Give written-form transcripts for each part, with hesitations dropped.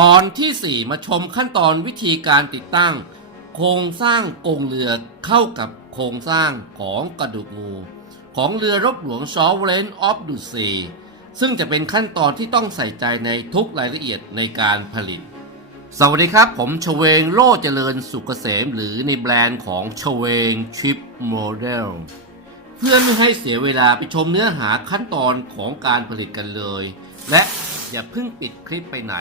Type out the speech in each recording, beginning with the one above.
ตอนที่ 4 มาชมขั้นตอนวิธีการติดตั้งโครงสร้างกรงเรือเข้ากับโครงสร้างของกระดูกงูของเรือรบหลวง Sovereign of the Sea ซึ่งจะเป็นขั้นตอนที่ต้องใส่ใจในทุกรายละเอียดในการผลิตสวัสดีครับผมชเวงโลเจริญสุกเกษมหรือในแบรนด์ของชเวงชิปโมเดลเพื่อไม่ให้เสียเวลาไปชมเนื้อหาขั้นตอนของการผลิตกันเลยและอย่าเพิ่งปิดคลิปไปไหน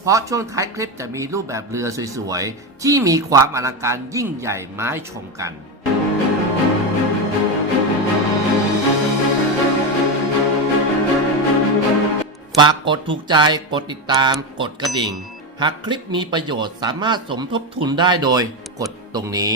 เพราะช่วงท้ายคลิปจะมีรูปแบบเรือสวยๆที่มีความอลังการยิ่งใหญ่มาให้ชมกันฝากกดถูกใจกดติดตามกดกระดิ่งหากคลิปมีประโยชน์สามารถสมทบทุนได้โดยกดตรงนี้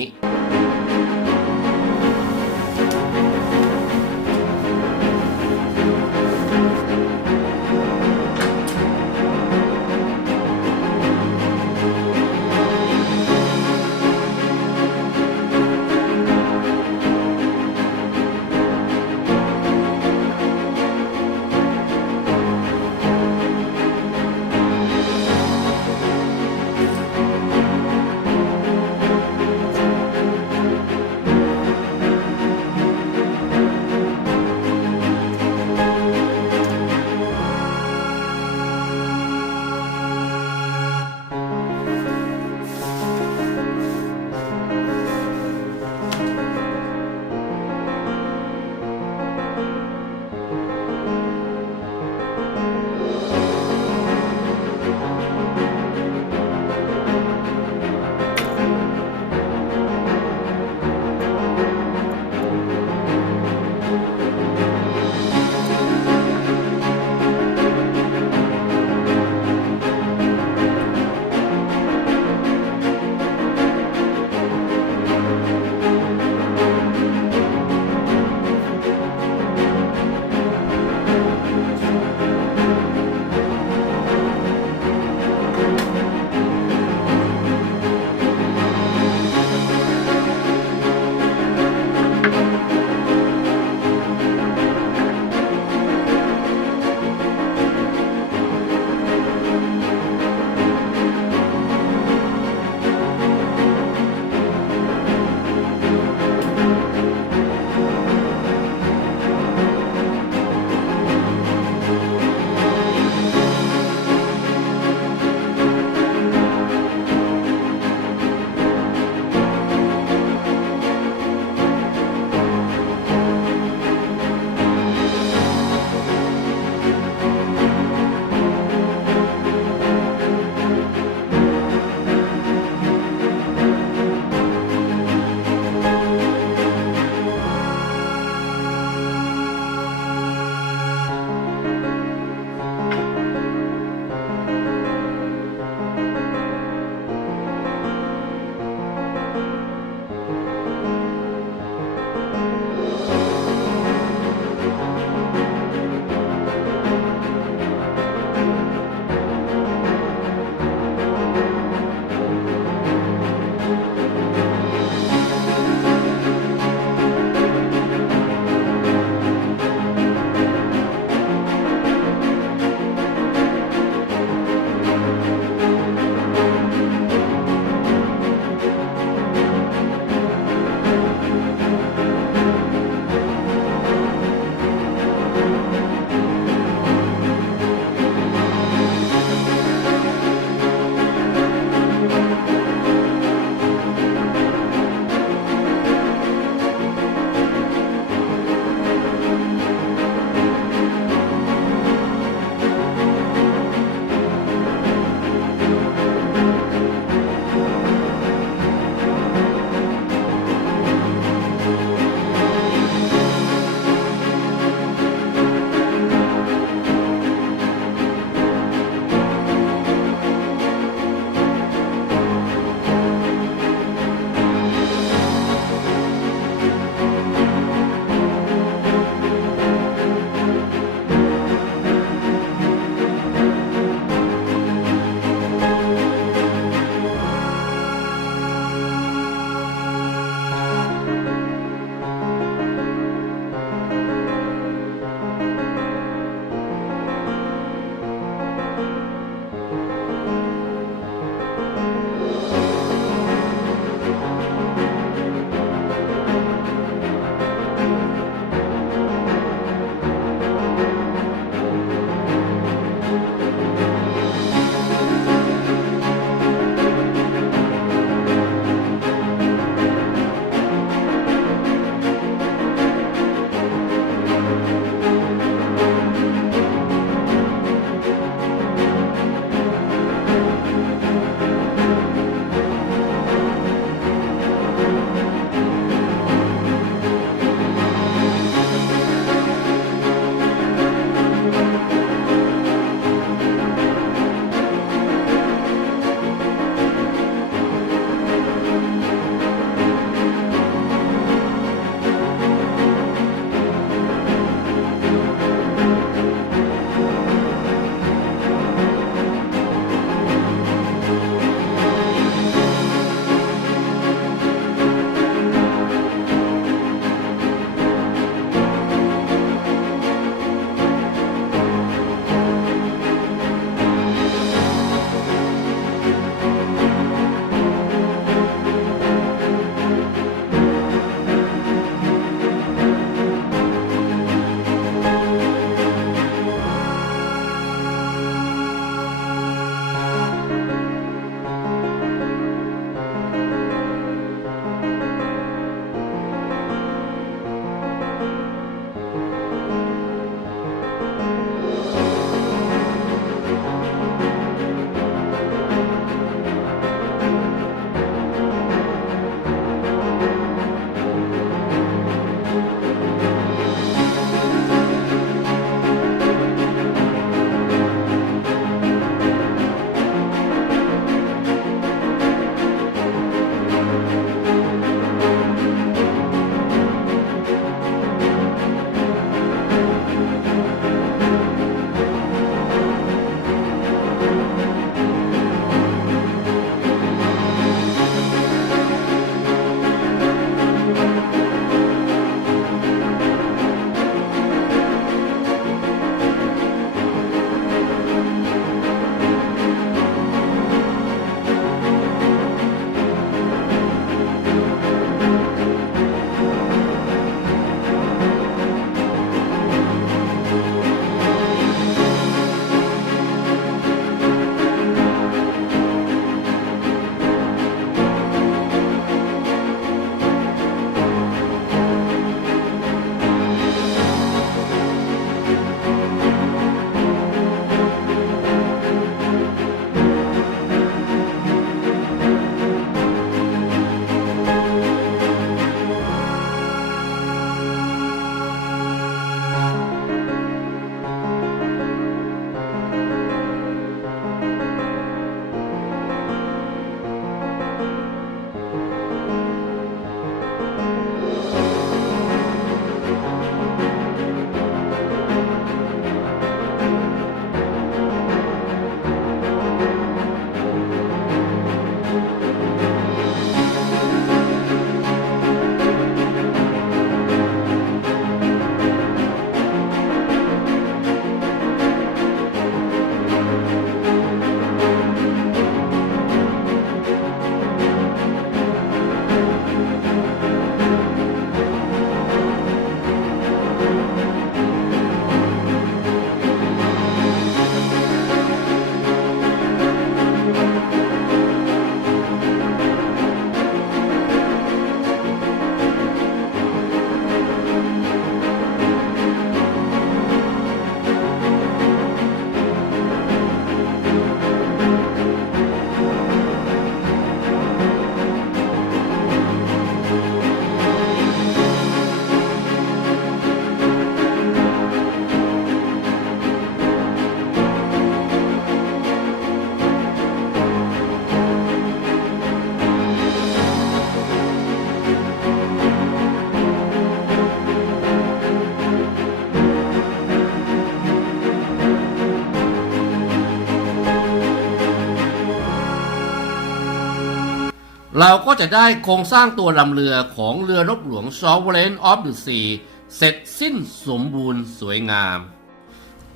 เราก็จะได้โครงสร้างตัวลำเรือของเรือรบหลวง Sovereign of the Sea เสร็จสิ้นสมบูรณ์สวยงาม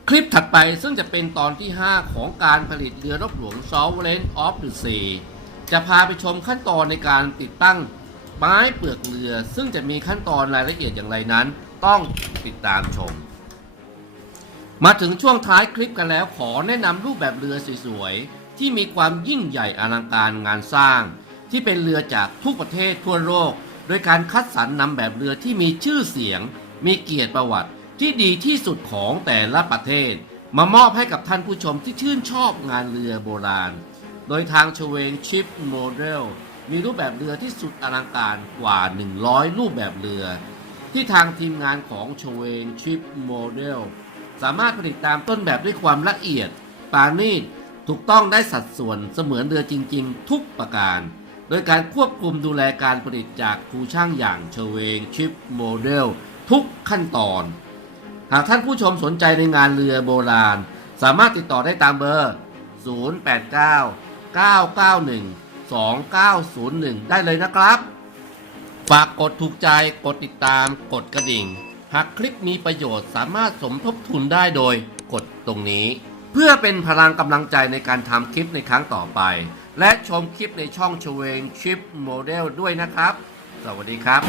คลิปถัดไปซึ่งจะเป็นตอนที่ 5 ของการผลิตเรือรบหลวง Sovereign of the Sea จะพาไปชมขั้นตอนในการติดตั้งไม้เปลือกเรือซึ่งจะมีขั้นตอนรายละเอียดอย่างไรนั้นต้องติดตามชมมาถึงช่วงท้ายคลิปกันแล้วขอแนะนำรูปแบบเรือสวยๆที่มีความยิ่งใหญ่อลังการงานสร้างที่เป็นเรือจากทุกประเทศทั่วโลกโดยการคัดสรรนำแบบเรือที่มีชื่อเสียงมีเกียรติประวัติที่ดีที่สุดของแต่ละประเทศมามอบให้กับท่านผู้ชมที่ชื่นชอบงานเรือโบราณโดยทางเชเวงชิปโมเดลมีรูปแบบเรือที่สุดอลังการกว่า100รูปแบบเรือที่ทางทีมงานของเชเวงชิปโมเดลสามารถผลิตตามต้นแบบด้วยความละเอียดปราณีตถูกต้องได้สัดส่วนเสมือนเรือจริงๆทุกประการโดยการควบคุมดูแลการผลิตจากครูช่างอย่างเชเวงชิปโมเดลทุกขั้นตอนหากท่านผู้ชมสนใจในงานเรือโบราณสามารถติดต่อได้ตามเบอร์ 089-991-2901 ได้เลยนะครับฝากกดถูกใจกดติดตามกดกระดิ่งหากคลิปมีประโยชน์สามารถสมทบทุนได้โดยกดตรงนี้เพื่อเป็นพลังกำลังใจในการทำคลิปในครั้งต่อไปและชมคลิปในช่องเชเวงชิปโมเดลด้วยนะครับสวัสดีครับ